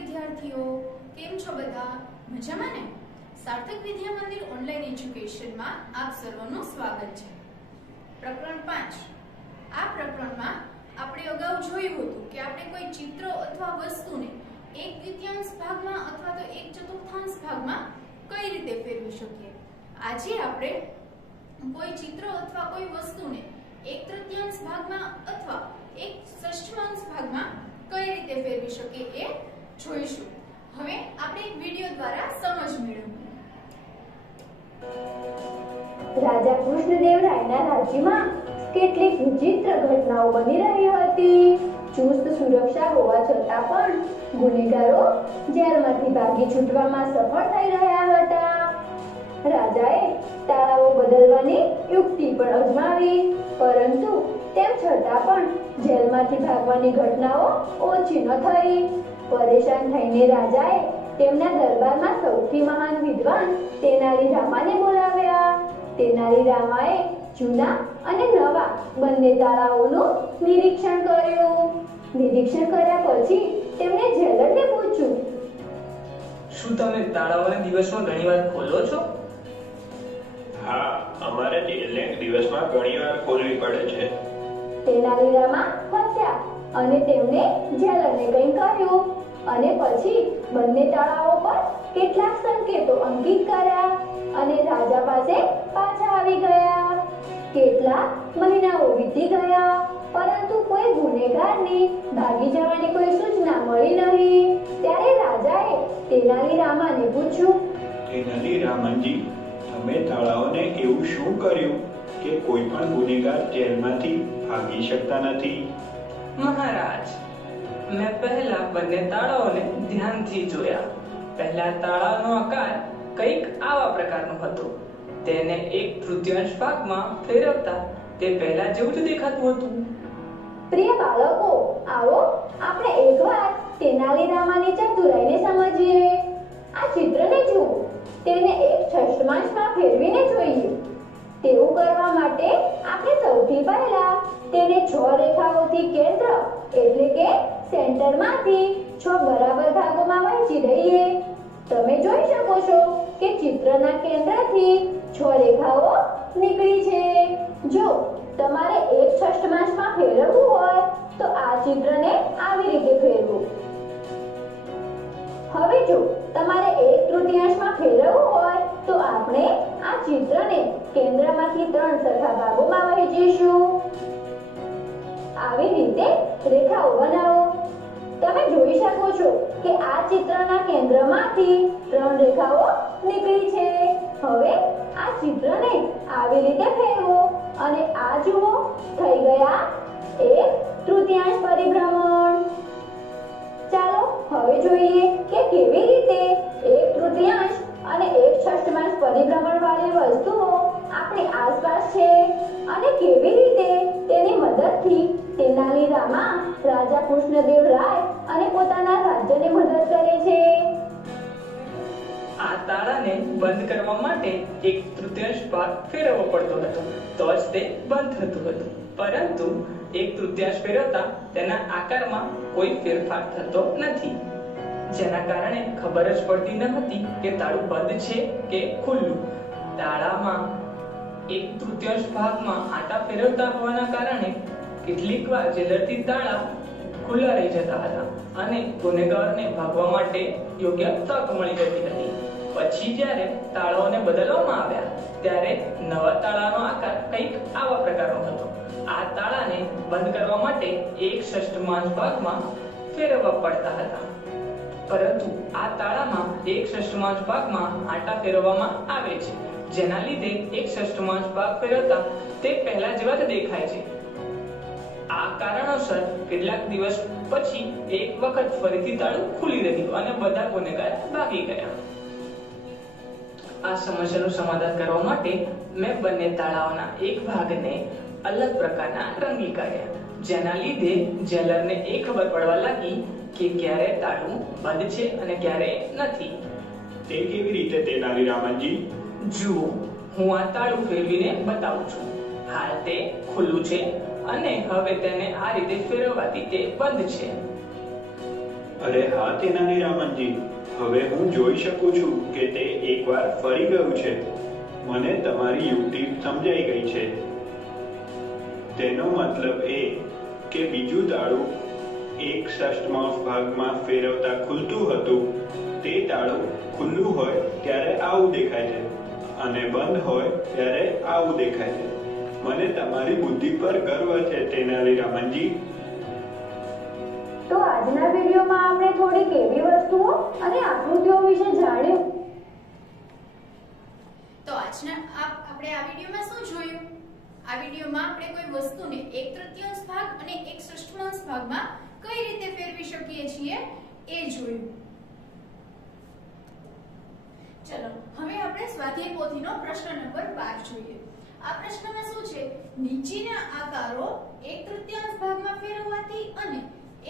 વિદ્યાર્થીઓ, કેમ છો બધા? મજામાં ને? સાર્થક વિદ્યા મંદિર ઓનલાઈન એજ્યુકેશનમાં આપ સર્વનું સ્વાગત છે. પ્રકરણ 5. આ પ્રકરણમાં આપણે અગાઉ જોયું હતું કે આપણે કોઈ ચિત્ર અથવા વસ્તુને 1/3 ભાગમાં અથવા તો 1/4 ભાગમાં કઈ રીતે ફેરવી શકીએ. આજે આપણે કોઈ ચિત્ર અથવા કોઈ વસ્તુને 1/3 ભાગમાં અથવા 1/6 ભાગમાં કઈ રીતે ફેરવી શકીએ એ જોઈશું. હવે આપણે એક વિડિયો દ્વારા સમજ મેળવીએ. રાજા કૃષ્ણદેવરાયના રાજ્યમાં કેટલીક વિચિત્ર ઘટનાઓ બની રહી હતી. ચુસ્ત સુરક્ષા હોવા છતાં પણ ગુનેગારો જેલમાંથી ભાગી છૂટવામાં સફળ થઈ રહ્યા હતા. રાજાએ તાળાઓ બદલવાની યુક્તિ પણ અજમાવી, પરંતુ તેમ છતાં પણ જેલમાંથી ભાગવાની ઘટનાઓ ઓછી ન થઈ. પરેશાન થઈને રાજાએ તેમના દરબારમાં સૌથી મહાન વિદ્વાન તેનાલી રામાને બોલાવ્યા. તેનાલી રામાએ જૂના અને નવા બંને તાળાઓનું નિરીક્ષણ કર્યું. નિરીક્ષણ કર્યા પછી તેમણે જેલરને પૂછ્યું, શું તમે તાળાઓને દિવસમાં ઘણીવાર ખોલો છો? હા, અમારે જેલને દિવસમાં ઘણીવાર ખોલવી પડે છે. તેનાલી રામા હસ્યા અને તેમણે જેલરને કંઈ કહ્યું અને પછી બંને તાળાઓ પર કેટલાક સંકેતો અંકિત કર્યા અને રાજા પાસે પાછા આવી ગયા. કેટલાક મહિનાઓ વીતી ગયા, પરંતુ કોઈ ગુનેગારની ભાગી જવાની કોઈ સૂચના મળી નહીં. ત્યારે રાજાએ તેનાલી રામાને પૂછ્યું, તેનાલી રામનજી, તમે તાળાઓને એવું શું કર્યું કે કોઈ પણ ગુનેગાર જેલમાંથી ભાગી શકતા નથી? મહારાજ, મેં પહેલા બંને તાળાઓને ધ્યાનથી જોયા. પહેલા તાળાનો આકાર કંઈક આવા પ્રકારનો હતો. તેને 1/3 ભાગમાં ફેરવતા તે પહેલા જેવું જ દેખાતું હતું. પ્રિય બાળકો, આવો આપણે એકવાર તેનાલી રામાની ચતુરાઈને સમજીએ. આ ચિત્રને જુઓ, તેને 1/6 ફેરવીને જોઈએ. તેવું કરવા માટે આપણે સૌથી પહેલા તેને 6 રેખાઓથી કેન્દ્ર એટલે કે સેન્ટરમાંથી 6 બરાબર ભાગોમાં વહેંચી દઈએ. તમે જોઈ શકો છો કે ચિત્રના કેન્દ્રથી 6 રેખાઓ નીકળી છે. જો તમારે 1/6 ફેરવવું હોય તો આ ચિત્રને આવી રીતે ફેરવો. હવે જો તમારે 1/3 ફેરવવું હોય તો આપણે આ ચિત્રને કેન્દ્રમાંથી 3 સરખા ભાગોમાં વહેંચીશું. આવી રીતે રેખાઓ બનાવો. તમે જોઈ શકો છો કે આ ચિત્રના કેન્દ્રમાંથી 3 રેખાઓ નીકળી છે. હવે આ ચિત્રને આવી રીતે ફેરવો અને આ જુઓ, થઈ ગયા 1/3 પરિભ્રમણ. ચાલો હવે જોઈએ કે કેવી રીતે 1/3 અને 1/6 પરિભ્રમણ વાળી વસ્તુઓ આપણી આસપાસ છે અને કેવી રીતે તેની મદદથી તેનાલી રામા રાજા કૃષ્ણદેવરાય અને પોતાના રાજ્યને મદદ કરે છે. આ તાળાને બંધ કરવા માટે 1/3 ભાગ ફેરવવો પડતો હતો, તો જ તે બંધ થતું હતું. પરંતુ 1/3 ફેરવતા તેના આકારમાં કોઈ ફેરફાર થતો નથી, જેના કારણે ખબર જ પડતી ન હતી કે તાળું બંધ છે કે ખુલ્લું. તાળામાં 1/3 ભાગમાં આંટા ફેરવતા હોવાના કારણે કેટલીક વાર જેલરથી તાળા ખુલ્લા રહી જતા હતા અને ગુનેગારને ભાગવા માટે યોગ્ય તક મળી જતી હતી. પછી જ્યારે તાળાઓને બદલવામાં આવ્યા ત્યારે નવા તાળાનો આકાર કંઈક આવા પ્રકારનો હતો. આ તાળાને બંધ કરવા માટે 1/6 ભાગમાં ફેરવવા પડતા હતા, પરંતુ આ તાળામાં 1/6 ભાગમાં આંટા ફેરવવામાં આવે છે, જેના લીધે 1/6 ભાગ ફેરવતા તે પહેલા જેવા જ દેખાય છે. આ કારણોસર કેટલાક દિવસ પછી એક વખત ફરીથી તાળું ખુલી રહ્યું અને બધા ગુનેગાર ભાગી ગયા. આ સમસ્યાનું સમાધાન કરવા માટે મેં બંને તાળાઓના એક ભાગને અલગ પ્રકારના રંગી કાઢ્યા, જેના લીધે જેલરને એ ખબર પડવા લાગી કે ક્યારે તાળું બંધ છે અને ક્યારે નથી. તે કેવી રીતે તેનાલી રામનજી? જુઓ, હું આ તાળું ફેરવીને બતાવું છું. હાલ તે ખુલ્લું છે અને હવે તેને આ રીતે ફેરવવાથી તે બંધ છે. અરે હા તેનાલી રામનજી, હવે હું જોઈ શકું છું કે તે એકવાર ફરી ગયું છે. મને તમારી યુક્તિ સમજાઈ ગઈ છે. તેનો મતલબ એ કે બીજું તાળું 1/6 ભાગમાં ફેરવતા ખુલતું હતું. તે તાળું ખુલ્લું હોય ત્યારે આવું દેખાય છે અને બંધ હોય ત્યારે આવું દેખાય છે. મને તમારી બુદ્ધિ પર ગર્વ છે તેનાલી રામનજી. તો આજના વિડીયોમાં આપણે થોડીક એવી વસ્તુઓ અને આકૃતિઓ વિશે જાણ્યું. તો આપણે આ વિડીયોમાં શું જોયું? આ વિડીયોમાં આપણે કોઈ વસ્તુને 1/3 ભાગ અને 1/6 ભાગમાં કઈ રીતે ફેરવી શકીએ છીએ એ જોયું. ચલો હવે આપણે સ્વાધ્યાય પોથીનો પ્રશ્ન નંબર 12 જોઈએ. આ પ્રશ્નમાં શું છે? નીચેના આકારો 1/3 ભાગમાં ફેરવવાથી અને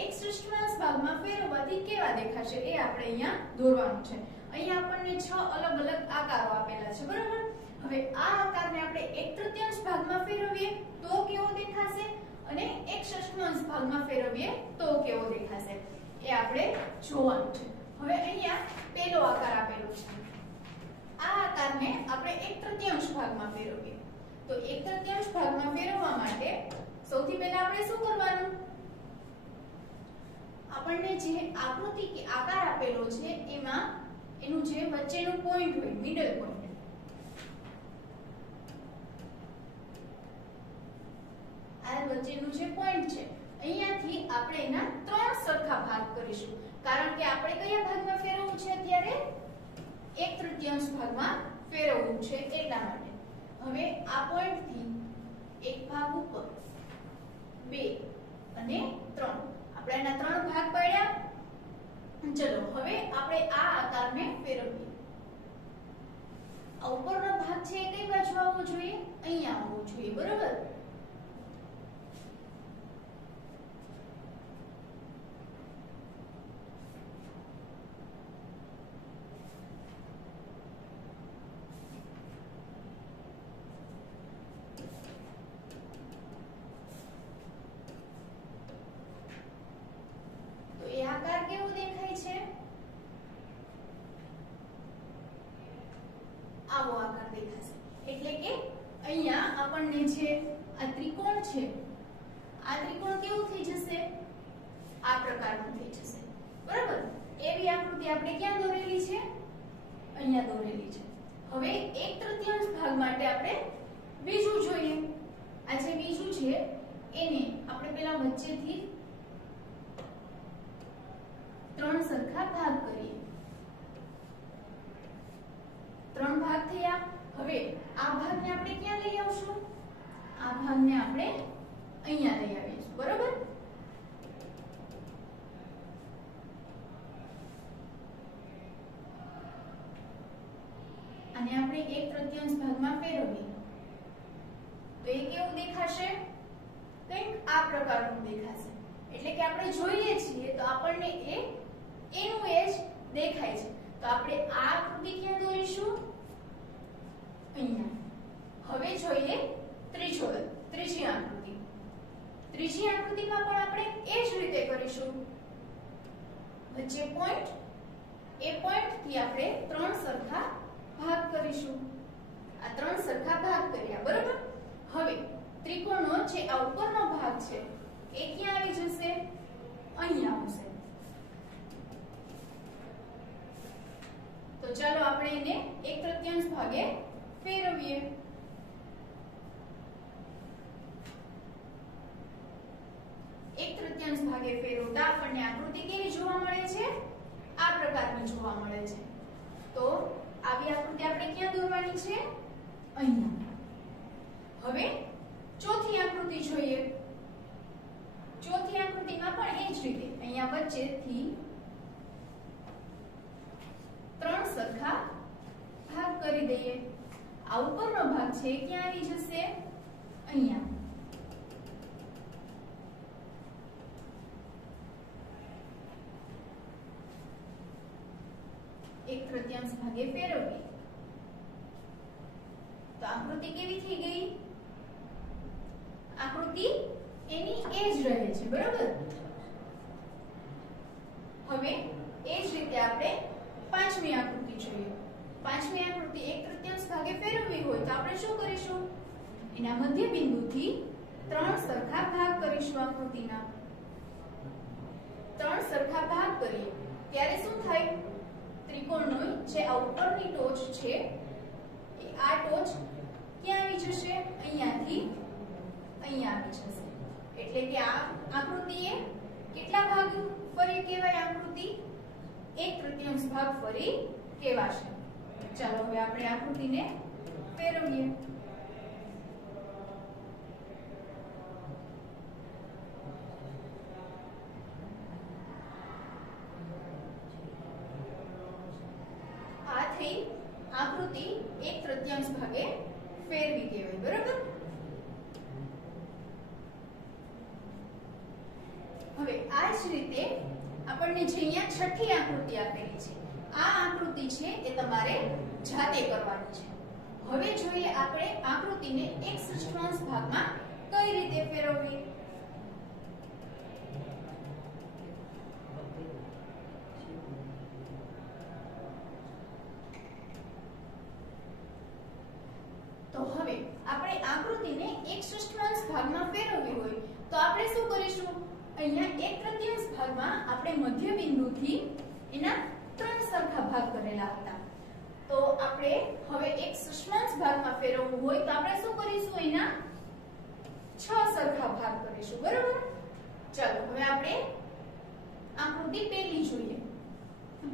1/6 ભાગમાં ફેરવવાથી કેવા દેખાશે એ આપણે અહીંયા દોરવાનું છે. અહીંયા આપણને 6 અલગ અલગ આકારો આપેલા છે, બરાબર? હવે આ આકારને આપણે 1/3 ભાગમાં ફેરવીએ તો કેવો દેખાશે અને 1/6 ભાગમાં ફેરવીએ તો કેવો દેખાશે એ આપણે જોવાનું છે. હવે અહીંયા પહેલો આકાર આપેલો છે. આ આકારને આપણે 1/3 ભાગમાં ફેરવીએ તો 1/3 ભાગમાં ફેરવવા માટે સૌથી પહેલા આપણે શું કરવાનું? આપણને જે આકૃતિ કે આકાર આપેલો છે એમાં એનું જે વચ્ચેનું પોઈન્ટ હોય, મિડલ પોઈન્ટ, આ વચ્ચેનું જે પોઈન્ટ છે અહીંયાથી આપણે એના 3 સરખા ભાગ કરીશું. કારણ કે આપણે કયા ભાગમાં ફેરવવું છે? અત્યારે 1/3 ભાગમાં ફેરવવું છે એટલા માટે. હવે આ પોઈન્ટ થી એક ભાગ ઉપર, 2 અને 3 આપણે એના 3 ભાગ પાડ્યા. ચલો હવે આપણે આ આકારને ફેરવીએ. આ ઉપરનો ભાગ છે એ કઈ બાજુ આવવો જોઈએ? અહીંયા આવવો જોઈએ, બરોબર? આકાર કેવો દેખાય છે? આવો આકાર દેખાશે. એટલે કે અહીંયા આપણને જે આ ત્રિકોણ છે, આ ત્રિકોણ કેવું થઈ જશે? આ પ્રકારનું થઈ જશે, બરાબર? એવી આકૃતિ આપણે ક્યાં દોરેલી છે? અહીંયા દોરેલી છે. હવે 1/3 ભાગ માટે આપણે બીજું જોઈએ. આ જે બીજું છે એને આપણે પેલા વચ્ચેથી 3 સરખા ભાગ કરીએ. 3 ભાગ થયા. હવે આ ભાગને આપણે ક્યાં લઈ આવશું? આ ભાગને આપણે અહીંયા લઈ આવીશું, બરોબર? અને આપણે 1/3 ભાગમાં ફેરવીએ તો એ કેવું દેખાશે? કંઈક આ પ્રકારનું દેખાશે. એટલે કે આપણે જોઈએ છીએ તો આપણને એનું એ જ દેખાય છે. તો આપણે આ આકૃતિ ક્યાં દોરીશું? અહીંયા. હવે જોઈએ ત્રીજી આકૃતિ. ત્રીજી આકૃતિમાં પણ આપણે એ જ રીતે કરીશું. વચ્ચે પોઈન્ટ, એ પોઈન્ટ થી આપણે 3 સરખા ભાગ કરીશું. આ 3 સરખા ભાગ કર્યા, બરાબર? હવે ત્રિકોણનો જે આ ઉપરનો ભાગ છે એ ક્યાં આવી જશે? અહીંયા આવશે. તો ચાલો આપણે એને 1/3 ભાગે ફેરવીએ. એક તૃતીયાંશ ભાગે ફેરવતા આપણને આકૃતિ કેવી જોવા મળે છે? આ પ્રકારની જોવા મળે છે. તો આવી આકૃતિ આપણે ક્યાં દોરવાની છે? અહીંયા. હવે ચોથી આકૃતિ જોઈએ. ચોથી આકૃતિમાં પણ એ જ રીતે અહીંયા વચ્ચેથી 3 સરખા ભાગ કરી દઈએ. આ ઉપરનો ભાગ છે ક્યાં આવી જશે? અહીંયા. એક તૃતીયાંશ ભાગે ફેરવીએ તો આકૃતિ કેવી થઈ ગઈ? આકૃતિ એની એ જ રહે છે, બરાબર? હવે એ જ રીતે આપણે પાંચમી આકૃતિ જોઈએ. પાંચમી આકૃતિ 1/3 ભાગે ફેરવવી હોય તો આપણે શું કરીશું? એના મધ્ય બિંદુથી 3 સરખા ભાગ કરીશું. આકૃતિના 3 સરખા ભાગ કરીએ ત્યારે શું થાય? ત્રિકોણનો જે આ ઉપરની ટોચ છે એ આ ટોચ ક્યાં આવી જશે? અહીંયાથી અહીંયા આવી જશે. એટલે કે આ આકૃતિએ કેટલા ભાગ ફરી કહેવાય? આકૃતિ 1/3 ભાગ ફરી કહેવાશે. ચાલો હવે આપણે આકૃતિને ફેરવીએ. આ થઈ આકૃતિ 1/3 ભાગે ફેરવી કહેવાય. બરાબર? હવે આ જ રીતે આપણને જે અહીંયા છઠ્ઠી આકૃતિ આપેલી છે, આ આકૃતિ છે એ તમારે જાતે કરવાની છે. હવે જોઈએ આપણે આકૃતિને 1/6 ભાગમાં કઈ રીતે ફેરવવી. તો હવે આપણે આકૃતિને 1/6 ભાગમાં ફેરવવી હોય તો આપણે શું કરીશું? અહીંયા 1/3 ભાગમાં આપણે મધ્ય બિંદુથી એના 3 સરખા ભાગ કરેલા હતા. તો આપણે હવે 1/6 ભાગમાં ફેરવવું હોય તો આપણે શું કરીશું? એના 6 સરખા ભાગ કરીશું. બરાબર? ચાલો હવે આપણે આકૃતિ પહેલી જોઈએ.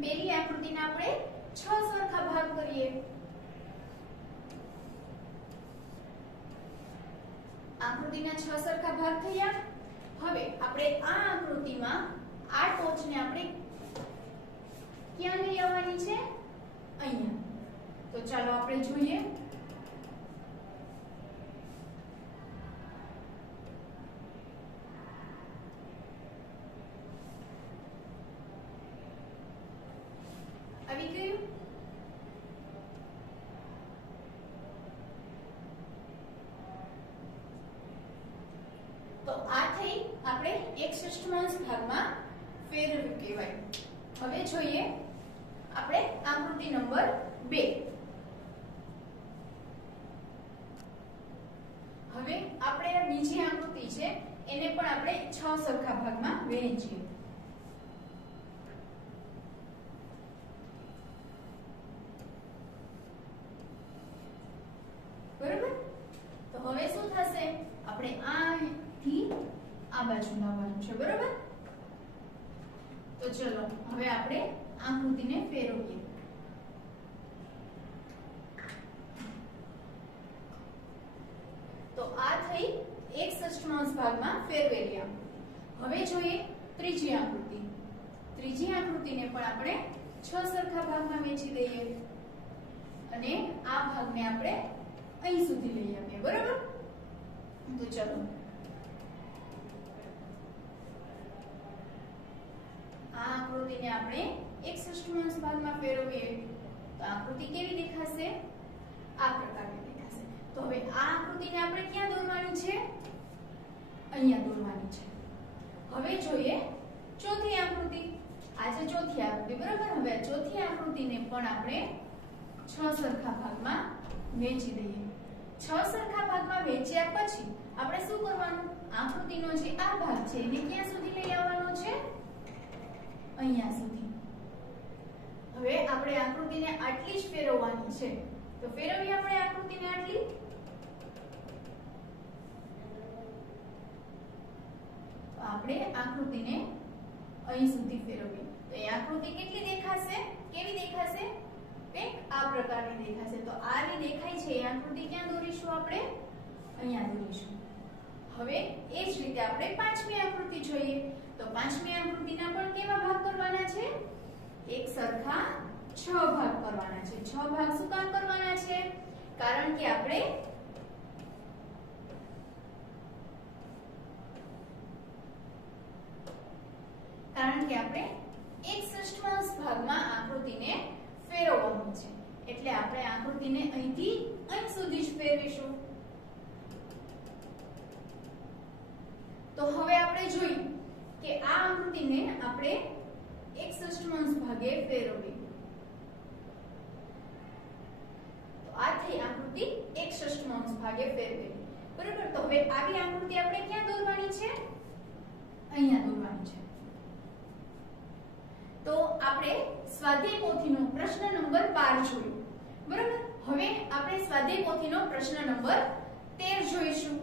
પહેલી આકૃતિના આપણે 6 સરખા ભાગ કરીએ. આકૃતિના 6 સરખા ભાગ થયા. હવે આપણે આ આકૃતિમાં આ ટોચને આપણે ક્યાં લઈ આવવાની છે? અહીંયા. તો ચાલો આપણે જોઈએ. આવી ગયું? તો આ થઈ આપણે 1/6 ભાગમાં ફેરવ્યું કહેવાય. હવે જોઈએ આપણે આકૃતિ નંબર 2. હવે આપણે આ બીજી આકૃતિ છે એને પણ આપણે 6 સરખા ભાગમાં વહેંચીએ. બરાબર? તો હવે શું થશે? આપણે આથી આ બાજુ લાવવાનું છે. બરાબર? તો ચલો હવે આપણે આકૃતિને ફેરવીએ. તો આ થઈ 1/6 ભાગમાં ફેરવેલી. હવે જોઈએ ત્રીજી આકૃતિ. ત્રીજી આકૃતિને પણ આપણે 6 સરખા ભાગમાં વહેંચી દઈએ અને આ ભાગને આપણે અહીં સુધી લઈ આવીએ. બરાબર? તો ચલો આ આકૃતિને આપણે 1/6 ભાગમાં ફેરવીએ તો આકૃતિ કેવી દેખાશે? આ પ્રકારની દેખાશે. તો હવે આ આકૃતિને આપણે ક્યાં દોરવાની છે? અહીંયા દોરવાની છે. હવે જોઈએ ચોથી આકૃતિ. આ છે ચોથી આકૃતિ. બરાબર? હવે ચોથી આકૃતિને પણ આપણે 6 સરખા ભાગમાં વહેંચી દઈએ. 6 સરખા ભાગમાં વહેંચ્યા પછી આપણે શું કરવાનું? આકૃતિનો જે આ ભાગ છે એને ક્યાં સુધી લઈ આવવાનો છે? અહીંયા સુધી. હવે આપણે આકૃતિને આટલી જ ફેરવવાની છે. તો ફેરવીએ આપણે આકૃતિને આટલી. તો આપણે આકૃતિને અહીં સુધી ફેરવીએ તો એ આકૃતિ કેટલી દેખાશે? કેવી દેખાશે? કંઈક આ પ્રકારની દેખાશે. તો આ જે દેખાય છે એ આકૃતિ ક્યાં દોરીશું? આપણે અહીંયા દોરીશું. હવે એ જ રીતે આપણે પાંચમી આકૃતિ જોઈએ. તો પાંચમી આકૃતિના પણ કેવા ભાગ કરવાના છે? એક સરખા 6 ભાગ કરવાના છે. 6 ભાગ શું કામ કરવાના છે? કારણ કે આપણે એક ષષ્ઠમાંશ ભાગમાં આકૃતિને ફેરવવાનું છે. એટલે આપણે આકૃતિને અહીંથી અહીં સુધી જ ફેરવીશું. તો હવે આપણે જોયું કે આ આકૃતિને આપણે એક 1/6 ભાગે ફેરવવી. તો આ થઈ આકૃતિ 1/6 ભાગે ફેરવેલી. બરાબર. તો હવે આવી આકૃતિ આપણે ક્યાં દોરવાની છે? અહીંયા દોરવાની છે. તો આપણે સ્વાધ્યાય પોથીનો પ્રશ્ન નંબર 12 જોયો. બરાબર. હવે આપણે સ્વાધ્યાય પોથીનો પ્રશ્ન નંબર 13 જોઈશું.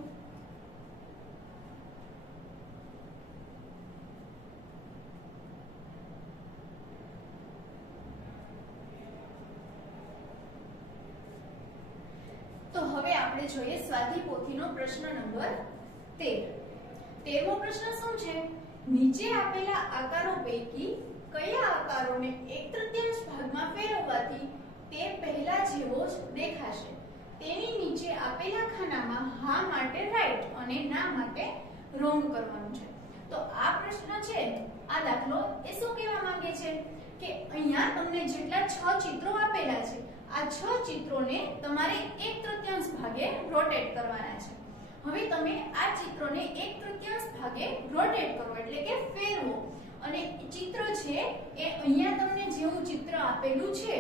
તો હવે આપણે જોઈએ સ્વાધ્યાય પોથીનો પ્રશ્ન નંબર 13. 13મો પ્રશ્ન શું છે? નીચે આપેલા આકારો પૈકી કયા આકારોને 1/3 ભાગમાં ફેરવવાથી તે પહેલા જેવો જ દેખાશે? તેની નીચે આપેલા ખાનામાં હા માટે રાઈટ અને ના માટે રોંગ કરવાનું છે. તો આ પ્રશ્ન છે, આ દાખલો એ શું કહેવા માંગે છે કે અહીંયા તમને જેટલા 6 ચિત્રો આપેલા છે, આ 6 ચિત્રોને તમારે 1/3 ભાગે રોટેટ કરવાના છે. હવે તમે આ ચિત્રોને 1/3 ભાગે રોટેટ કરો એટલે કે ફેરવો અને ચિત્ર છે એ અહીંયા તમને જેવું ચિત્ર આપેલું છે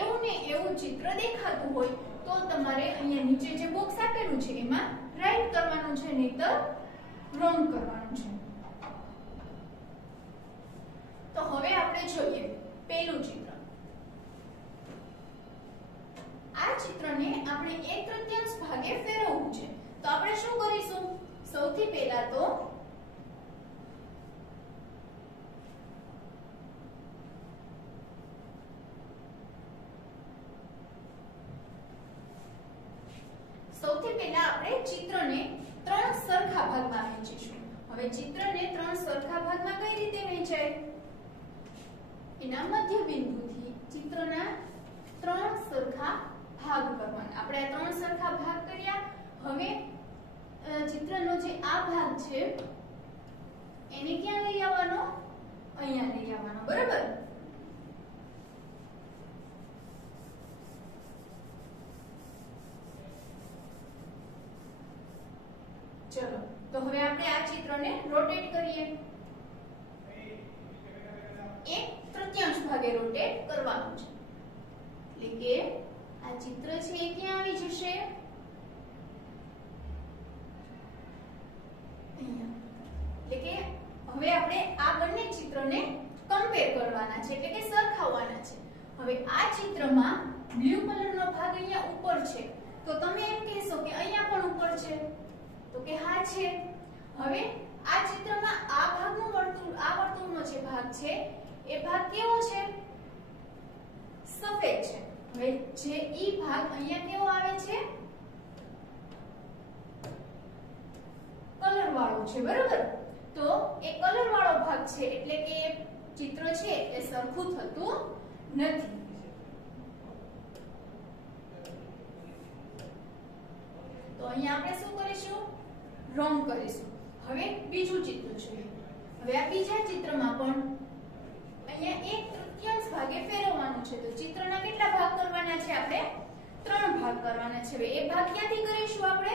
એવું ને એવું ચિત્ર દેખાતું હોય તો તમારે અહીંયા નીચે જે બોક્સ આપેલું છે એમાં રાઈટ કરવાનું છે, નહીતર રોંગ કરવાનું છે. તો હવે આપણે જોઈએ પહેલું ચિત્ર. આ ચિત્રને આપણે 1/3 ભાગે ફેરવવું છે. તો આપણે શું કરીશું? સૌથી પહેલા તો આપણે ચિત્રને 3 સરખા ભાગમાં વહેંચીશું. હવે ચિત્રને 3 સરખા ભાગમાં કઈ રીતે વહેંચાય? એના મધ્ય બિંદુથી ચિત્રના 3 સરખા ભાગ કરવાના. આપણે આ 3 સરખા ભાગ કર્યા. હવે ચિત્રનો જે આ ભાગ છે એને ક્યાં લઈ આવવાનો? અહીંયા લઈ આવવાનો. બરાબર. ચલો તો હવે આપણે આ ચિત્રને રોટેટ કરીએ. 1/3 ભાગે રોટેટ કરવાનું છે. એટલે કે આ ચિત્ર છે એ ક્યાં આવી જશે? અહીંયા. એટલે કે હવે આપણે આ બંને ચિત્રને કમ્પેર કરવાના છે, એટલે કે સરખાવવાના છે. હવે આ ચિત્રમાં બ્લુ કલરનો ભાગ અહીંયા ઉપર છે તો તમે એમ કહેશો કે અહીંયા પણ ઉપર છે, તો કે હા છે. હવે આ ચિત્રમાં આ ભાગનું વર્તુળ, આ વર્તુળનો જે ભાગ છે એ ભાગ કેવો છે? સફેદ છે. હવે જે ઈ ભાગ અહીંયા કેવો આવે છે? કલર વાળો છે. બરાબર. તો એ કલર વાળો ભાગ છે એટલે કે ચિત્ર છે એ સરખું થતું નથી. તો અહીંયા આપણે શું કરીશું? રોંગ કરીશું. હવે બીજું ચિત્ર જોઈએ. હવે આ બીજા ચિત્રમાં પણ અહીંયા 1/3 ભાગે ફેરવવાનું છે. તો ચિત્રના કેટલા ભાગ કરવાના છે? આપણે 3 ભાગ કરવાના છે. હવે એ ભાગ ક્યાંથી કરીશું? આપણે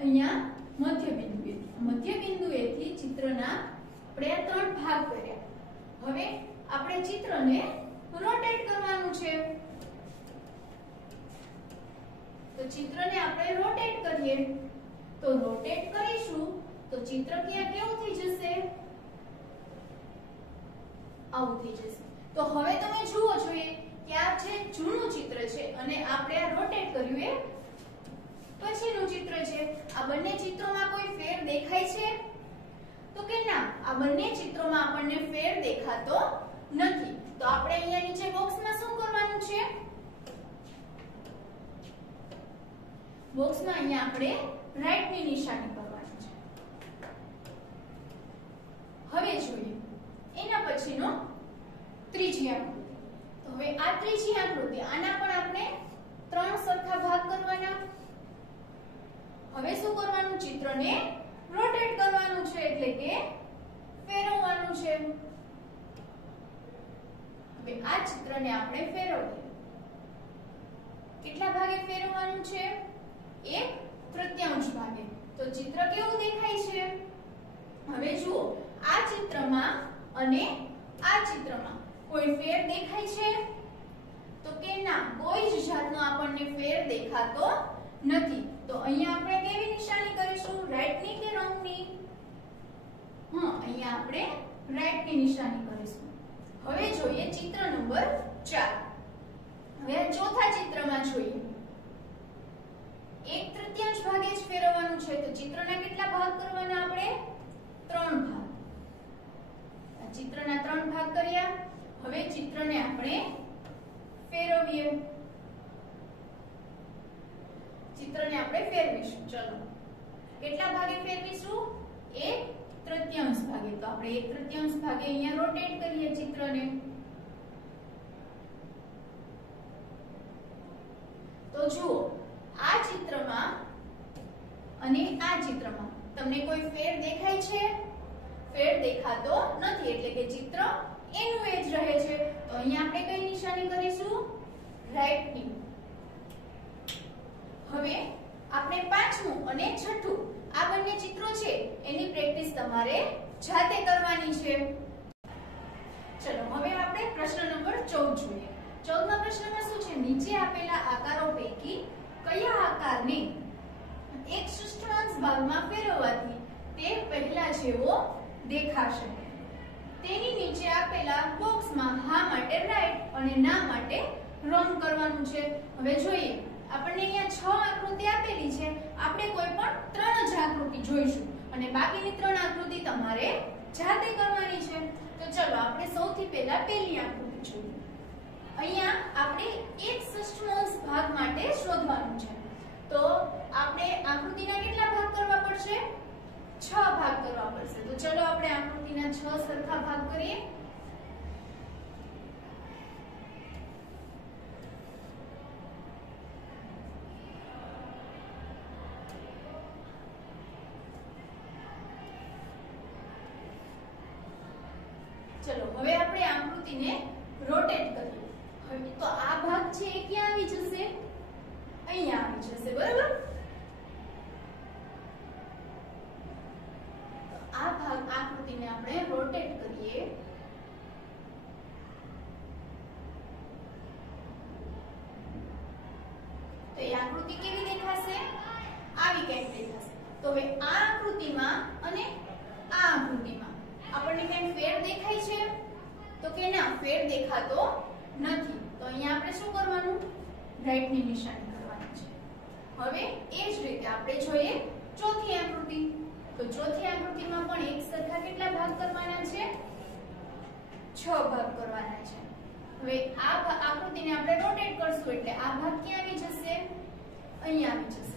અહીંયા મધ્ય બિંદુએથી ચિત્રના આપણે આ 3 ભાગ કર્યા. હવે આપણે ચિત્રને રોટેટ કરવાનું છે. તો ચિત્રને આપણે રોટેટ કરીએ. તો રોટેટ કરીશું તો ચિત્ર ક્યાં કેવું થઈ જશે? આવું થઈ જશે. તો હવે તમે જુઓ જોઈએ કે આ જે જૂનું ચિત્ર છે અને આપણે આ રોટેટ કર્યું એ પછીનું ચિત્ર છે. આ બંને ચિત્રોમાં કોઈ ફેર દેખાય છે? તો કે ના, આ બંને ચિત્રોમાં આપણને ફેર દેખાતો નથી. તો આપણે અહીંયા નીચે બોક્સમાં શું કરવાનું છે? બોક્સમાં અહીંયા આપણે રાઈટ ની નિશાની કરવાની છે. હવે જોઈએ એના પછીનો ત્રીજી આકૃતિ. તો હવે આ ત્રીજી આકૃતિ, આના પણ આપણે 3 સરખા ભાગ કરવાના. હવે શું કરવાનું? ચિત્રને રોટેટ કરવાનું છે એટલે કે ફેરવવાનું છે. હવે આ ચિત્રને આપણે ફેરવીએ. કેટલા ભાગે ફેરવવાનું છે? 1/3 ભાગે. તો ચિત્ર કેવું દેખાય છે? હવે જુઓ, આ ચિત્રમાં અને આ ચિત્રમાં કોઈ ફેર દેખાય છે? તો કે ના, કોઈ જ જાતનો આપણને ફેર દેખાતો નથી. તો અહીંયા આપણે કેવી નિશાની કરીશું? રાઈટ ની કે રોંગ ની? અહીંયા આપણે રાઈટ ની નિશાની કરીશું. હવે જોઈએ ચિત્ર નંબર 4. હવે ચોથા ચિત્રમાં જોઈએ. 1/3 ભાગે જ ફેરવવાનું છે. તો ચિત્રના કેટલા ભાગ કરવાના આપણે? 3 ભાગ. આ ચિત્રના 3 ભાગ કર્યા. હવે ચિત્રને આપણે ફેરવીએ. ચિત્રને આપણે ફેરવીશું. ચલો, કેટલા ભાગે ફેરવીશું? 1/3 ભાગે. તો આપણે 1/3 ભાગે અહીંયા રોટેટ કરીએ ચિત્રને. તો જુઓ, આ ચિત્રમાં અને આ ચિત્રમાં તમને કોઈ ફેર દેખાય છે? ફેર દેખાતો નથી, એટલે કે ચિત્ર એનું એ જ રહે છે. તો અહીંયા આપણે કઈ નિશાની કરીશું? રાઈટ ની. હવે આપણે પાંચમું અને છઠ્ઠું આ બંને ચિત્રો છે એની પ્રેક્ટિસ તમારે જાતે કરવાની છે. ચલો, હવે આપણે પ્રશ્ન નંબર 14 જોઈએ. 14મા પ્રશ્નમાં શું છે? નીચે આપેલા આકારો પૈકી કયા આકારને એક ષષ્ઠાંશ ભાગમાં ફેરવવાથી તે પહેલા જેવો દેખાશે? તેની નીચે આપેલા બોક્સમાં હા માટે રાઈટ અને ના માટે રોંગ કરવાનું છે. હવે જોઈએ, આપણને અહીંયા 6 આકૃતિ આપેલી છે. આપણે કોઈ પણ 3 જ આકૃતિ જોઈશું અને બાકીની 3 આકૃતિ તમારે જાતે કરવાની છે. તો ચલો, આપણે સૌથી પહેલા પહેલી આકૃતિ જોઈએ. અહીંયા આપણે એક ષષ્ઠાંશ ભાગ માટે શોધવાનું છે. તો આપણે આકૃતિના કેટલા ભાગ કરવા પડશે? 6 ભાગ કરવા પડશે. તો ચલો, આપણે આકૃતિના 6 સરખા ભાગ કરીએ. ચલો, હવે આપણે આકૃતિને રોટેટ કરીએ. હવે તો આ ભાગ છે એ ક્યાં આવી જશે? અહીંયા આવી જશે, બરાબર? તો આ ભાગ આકૃતિને આપણે રોટેટ કરીએ. તો એ આકૃતિ કેવી દેખાશે? આવી કંઈક દેખાશે. તો હવે આ આકૃતિમાં અને આ આકૃતિમાં આપણને કંઈ ફેર દેખાય છે? તો કે ના, ફેર દેખાતો નથી. તો અહીંયા આપણે શું કરવાનું? રાઈટ ની નિશાની કરવાની છે. હવે એ જ રીતે આપણે જોઈએ ચોથી આકૃતિ. તો ચોથી આકૃતિમાં પણ એક સરખા કેટલા ભાગ કરવાના છે? 6 ભાગ કરવાના છે. હવે આ આકૃતિને આપણે રોટેટ કરશું એટલે આ ભાગ ક્યાં આવી જશે? અહીંયા આવી જશે.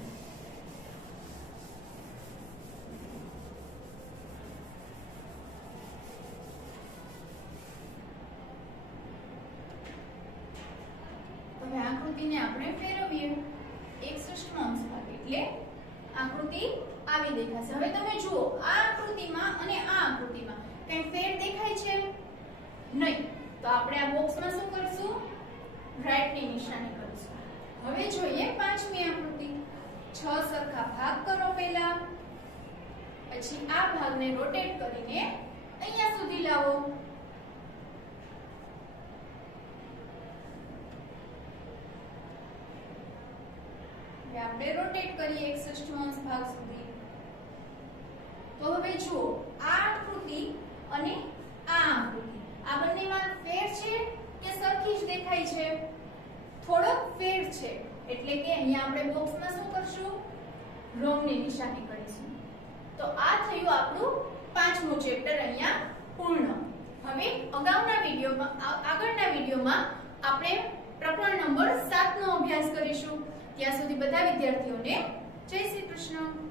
હવે આકૃતિને આપણે ફેરવીએ. એક ષષ્ઠાંશ ભાગ એટલે આકૃતિ આવી દેખાશે. હવે તમે જુઓ, આ આકૃતિમાં અને આ આકૃતિમાં કઈ ફેર દેખાય છે? નહીં. તો આપણે આ બોક્સમાં શું કરશું? રાઈટ ની નિશાની કરીશું. હવે જોઈએ પાંચમી આકૃતિ. 6 સરખા ભાગ કરો પહેલા, પછી આ ભાગને રોટેટ કરીને અહીંયા સુધી લાવો. આપણે રોટેટ કરીએ એક ષષ્ઠાંશ ભાગ સુધી. તો હવે જુઓ, આ આકૃતિ અને આ આકૃતિ આ બંનેમાં ફેર છે કે સરખી જ દેખાય છે? થોડો ફેર છે, એટલે કે અહીંયા આપણે બોક્સમાં શું કરશું? રોંગ ની નિશાની કરીશું. તો આ થયું આપણું 5મું ચેપ્ટર અહીંયા પૂર્ણ. હવે આગળના વિડિયોમાં આપણે પ્રકરણ નંબર 7 નો અભ્યાસ કરીશું. ત્યાં સુધી બધા વિદ્યાર્થીઓને જય શ્રી કૃષ્ણ.